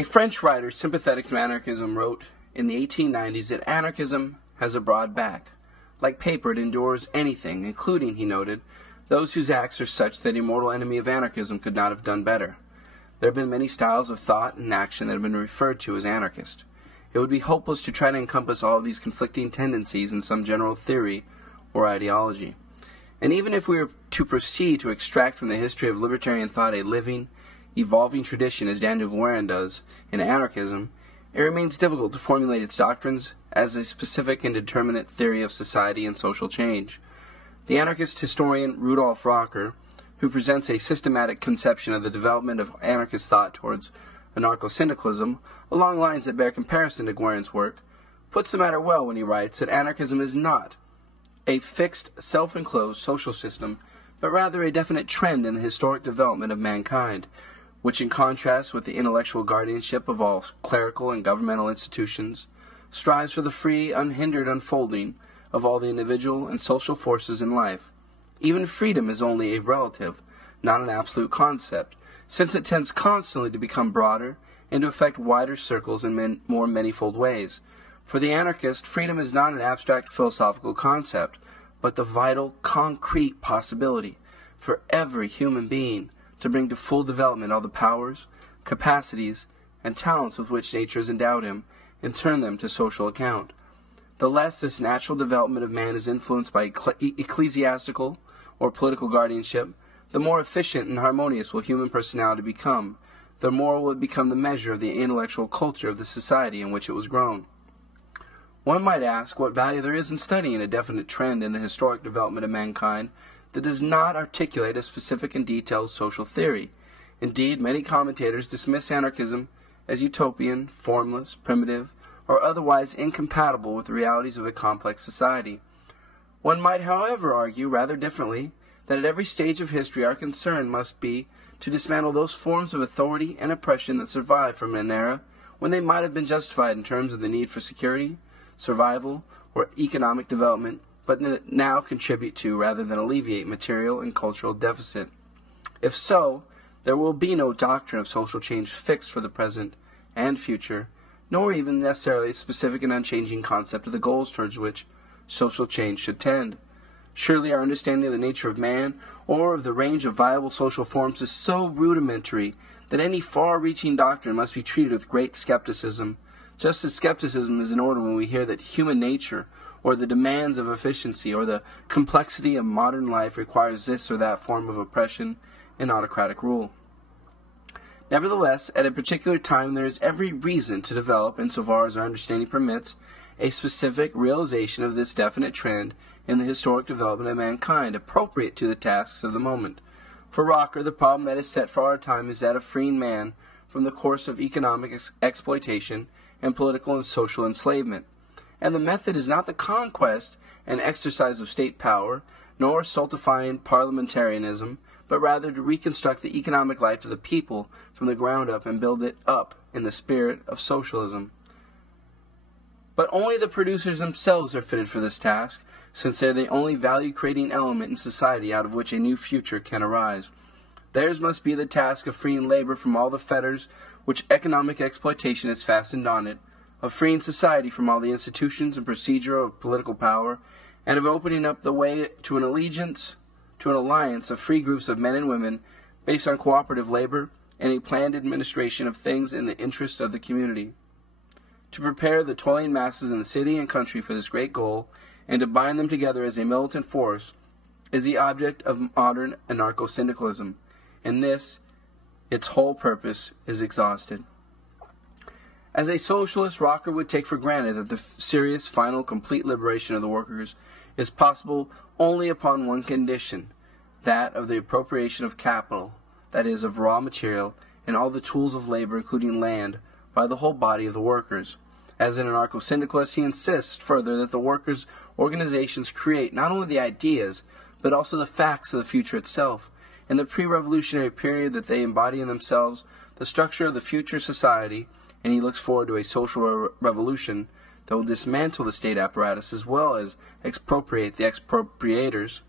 A French writer sympathetic to anarchism wrote in the 1890s that anarchism has a broad back. Like paper, it endures anything, including, he noted, those whose acts are such that a mortal enemy of anarchism could not have done better. There have been many styles of thought and action that have been referred to as anarchist. It would be hopeless to try to encompass all of these conflicting tendencies in some general theory or ideology. And even if we were to proceed to extract from the history of libertarian thought a living, evolving tradition as Daniel Guerin does in Anarchism, it remains difficult to formulate its doctrines as a specific and determinate theory of society and social change. The anarchist historian Rudolf Rocker, who presents a systematic conception of the development of anarchist thought towards Anarcho-syndicalism along lines that bear comparison to Guerin's work, puts the matter well when he writes that anarchism is not a fixed, self-enclosed social system, but rather a definite trend in the historic development of mankind, which, in contrast with the intellectual guardianship of all clerical and governmental institutions, strives for the free, unhindered unfolding of all the individual and social forces in life. Even freedom is only a relative, not an absolute concept, since it tends constantly to become broader and to affect wider circles in more manifold ways. For the anarchist, freedom is not an abstract philosophical concept, but the vital, concrete possibility for every human being to bring to full development all the powers, capacities, and talents with which nature has endowed him, and turn them to social account. The less this natural development of man is influenced by ecclesiastical or political guardianship, the more efficient and harmonious will human personality become, the more will it become the measure of the intellectual culture of the society in which it was grown. One might ask what value there is in studying a definite trend in the historic development of mankind that does not articulate a specific and detailed social theory. Indeed, many commentators dismiss anarchism as utopian, formless, primitive, or otherwise incompatible with the realities of a complex society. One might, however, argue rather differently that at every stage of history our concern must be to dismantle those forms of authority and oppression that survive from an era when they might have been justified in terms of the need for security, survival, or economic development, but that now contribute to rather than alleviate material and cultural deficit. If so, there will be no doctrine of social change fixed for the present and future, nor even necessarily a specific and unchanging concept of the goals towards which social change should tend. Surely our understanding of the nature of man, or of the range of viable social forms, is so rudimentary that any far-reaching doctrine must be treated with great skepticism, just as skepticism is in order when we hear that human nature, or the demands of efficiency, or the complexity of modern life requires this or that form of oppression and autocratic rule. Nevertheless, at a particular time there is every reason to develop, insofar as our understanding permits, a specific realization of this definite trend in the historic development of mankind, appropriate to the tasks of the moment. For Rocker, the problem that is set for our time is that of freeing man from the course of economic exploitation and political and social enslavement. And the method is not the conquest and exercise of state power, nor stultifying parliamentarianism, but rather to reconstruct the economic life of the people from the ground up and build it up in the spirit of socialism. But only the producers themselves are fitted for this task, since they are the only value-creating element in society out of which a new future can arise. Theirs must be the task of freeing labor from all the fetters which economic exploitation has fastened on it, of freeing society from all the institutions and procedure of political power, and of opening up the way to an alliance of free groups of men and women based on cooperative labor and a planned administration of things in the interest of the community. To prepare the toiling masses in the city and country for this great goal, and to bind them together as a militant force, is the object of modern anarcho-syndicalism. In this, its whole purpose is exhausted. As a socialist, Rocker would take for granted that the serious, final, complete liberation of the workers is possible only upon one condition, that of the appropriation of capital, that is, of raw material, and all the tools of labor, including land, by the whole body of the workers. As an anarcho-syndicalist, he insists further that the workers' organizations create not only the ideas, but also the facts of the future itself. In the pre-revolutionary period that they embody in themselves the structure of the future society, and he looks forward to a social revolution that will dismantle the state apparatus as well as expropriate the expropriators.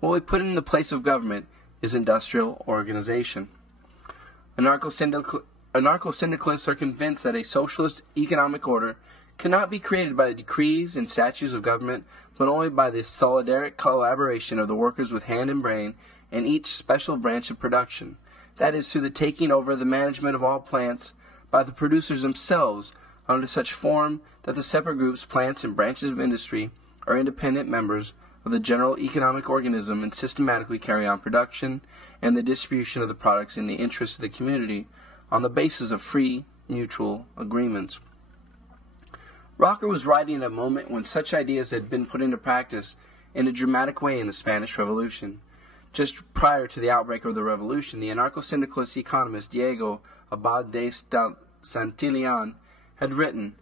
What we put in the place of government is industrial organization. Anarcho-syndicalists are convinced that a socialist economic order cannot be created by the decrees and statutes of government, but only by the solidaric collaboration of the workers with hand and brain in each special branch of production. That is, through the taking over the management of all plants by the producers themselves under such form that the separate groups, plants, and branches of industry are independent members of the general economic organism and systematically carry on production and the distribution of the products in the interest of the community on the basis of free mutual agreements. Rocker was writing at a moment when such ideas had been put into practice in a dramatic way in the Spanish Revolution. Just prior to the outbreak of the revolution, the anarcho-syndicalist economist Diego Abad de Santillan had written,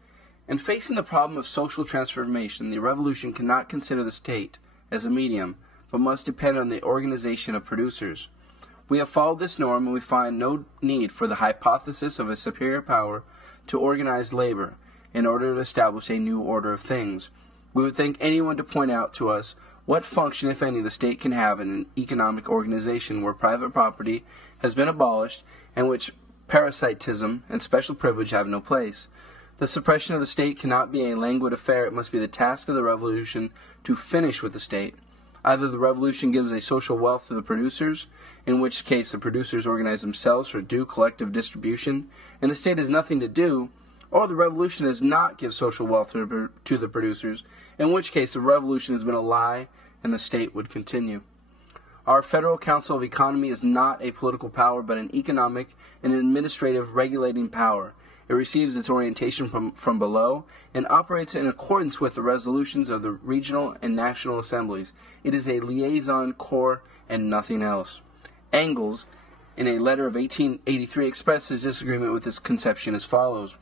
"In facing the problem of social transformation, the revolution cannot consider the state as a medium, but must depend on the organization of producers. We have followed this norm, and we find no need for the hypothesis of a superior power to organize labor in order to establish a new order of things. We would thank anyone to point out to us what function, if any, the state can have in an economic organization where private property has been abolished and which parasitism and special privilege have no place. The suppression of the state cannot be a languid affair. It must be the task of the revolution to finish with the state. Either the revolution gives a social wealth to the producers, in which case the producers organize themselves for due collective distribution, and the state has nothing to do, or the revolution does not give social wealth to the producers, in which case the revolution has been a lie and the state would continue. Our Federal Council of Economy is not a political power, but an economic and administrative regulating power. It receives its orientation from below and operates in accordance with the resolutions of the regional and national assemblies. It is a liaison corps and nothing else." Engels, in a letter of 1883, expressed his disagreement with this conception as follows.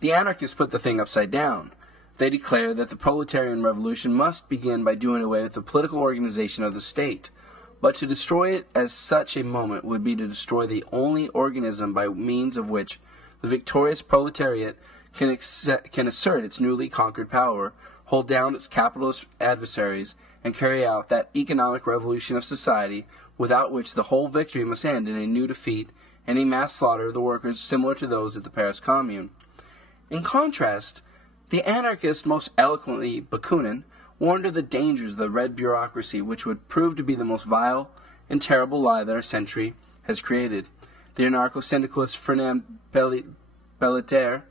"The anarchists put the thing upside down. They declare that the proletarian revolution must begin by doing away with the political organization of the state. But to destroy it at such a moment would be to destroy the only organism by means of which the victorious proletariat can assert its newly conquered power, hold down its capitalist adversaries, and carry out that economic revolution of society without which the whole victory must end in a new defeat and a mass slaughter of the workers similar to those at the Paris Commune." In contrast, the anarchist, most eloquently Bakunin, warned of the dangers of the red bureaucracy, which would prove to be the most vile and terrible lie that our century has created. The anarcho-syndicalist Fernand Pelletier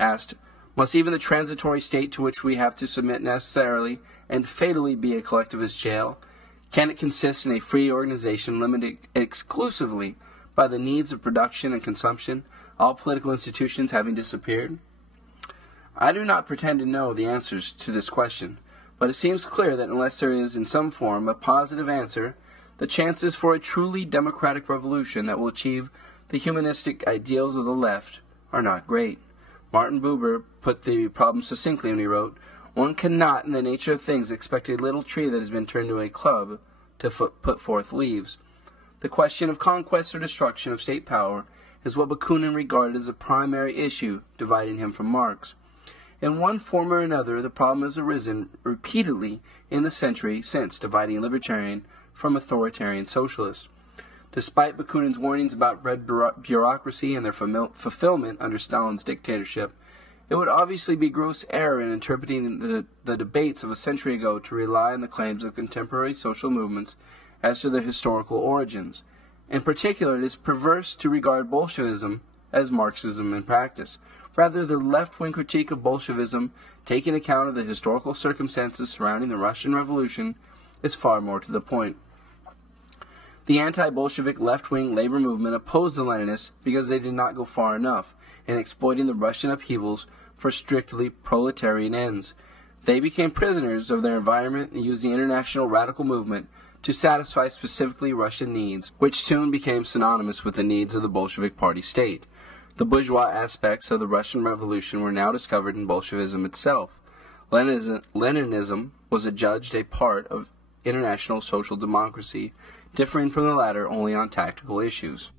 asked, "Must even the transitory state to which we have to submit necessarily and fatally be a collectivist jail? Can it consist in a free organization limited exclusively by the needs of production and consumption, all political institutions having disappeared?" I do not pretend to know the answers to this question, but it seems clear that unless there is in some form a positive answer, the chances for a truly democratic revolution that will achieve the humanistic ideals of the left are not great. Martin Buber put the problem succinctly when he wrote, "One cannot, in the nature of things, expect a little tree that has been turned into a club to put forth leaves." The question of conquest or destruction of state power is what Bakunin regarded as a primary issue dividing him from Marx. In one form or another, the problem has arisen repeatedly in the century since, dividing libertarian from authoritarian socialists. Despite Bakunin's warnings about red bureaucracy and their fulfillment under Stalin's dictatorship, it would obviously be gross error in interpreting the debates of a century ago to rely on the claims of contemporary social movements as to their historical origins. In particular, it is perverse to regard Bolshevism as Marxism in practice. Rather, the left-wing critique of Bolshevism, taking account of the historical circumstances surrounding the Russian Revolution, is far more to the point. The anti-Bolshevik left-wing labor movement opposed the Leninists because they did not go far enough in exploiting the Russian upheavals for strictly proletarian ends. They became prisoners of their environment and used the international radical movement to satisfy specifically Russian needs, which soon became synonymous with the needs of the Bolshevik party state. The bourgeois aspects of the Russian Revolution were now discovered in Bolshevism itself. Leninism was adjudged a part of international social democracy, differing from the latter only on tactical issues.